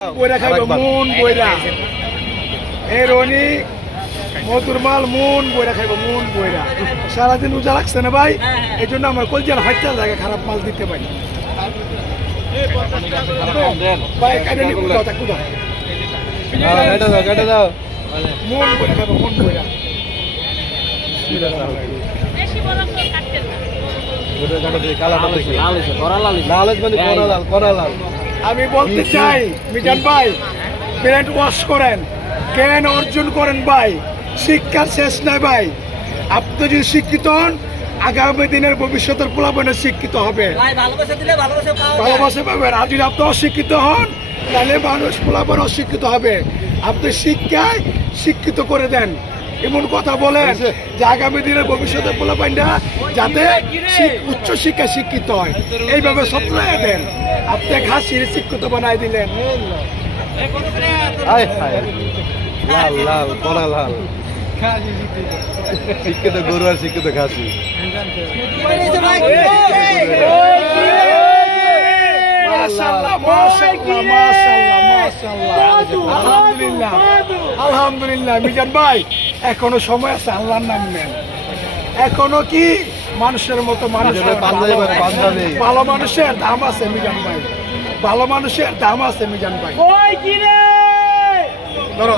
বইরা খাইব মন বইরা এই রনি মধুর মাল মন বইরা খাইব মন বইরা সারাদিন উজা লাগছে না ভাই এই জন্য আমার কলজার হাইটার জায়গা খারাপ মাল দিতে পারি ভাই কাটে নি কোথাও তা কোথাও কেটে দাও মন বইরা খাইব মন বইরা বেশি বড় তো কাটতে না আমি বলতে চাই মিজান ভাই ব্রেন ওয়াশ করেন জ্ঞান অর্জন করেন ভাই শিক্ষার শেষ নাই ভাই আপনি যদি শিক্ষিত হন আগামী দিনের ভবিষ্যতের পোলাপানে শিক্ষিত হবে ভালোবাসা পাবেন আর যদি আপনি অশিক্ষিত হন তাহলে মানুষ পোলাপান অশিক্ষিত হবে আপনি শিক্ষায় শিক্ষিত করে দেন এমন কথা বলেন যে আগামী দিনের ভবিষ্যতের পোলাপানরা যাতে উচ্চ শিক্ষায় শিক্ষিত হয় এইভাবে সত্রায় দেন আপনি ঘাসির শিক্ষিত বানাই দিলেন লাল লাল পড়া লাল শিক্ষিত গরু আর শিক্ষিত ঘাসি মাশাআল্লাহ মাশাআল্লাহ মাশাআল্লাহ মাশাআল্লাহ আলহামদুলিল্লাহ আলহামদুলিল্লাহ মিজান ভাই এখনো সময় আছে আল্লাহর নাম নেন এখনো কি মানুষের মতো মানুষের ভালো মানুষের দাম আছে মিজান ভাই ভালো মানুষের দাম আছে মিজান ভাই ধরো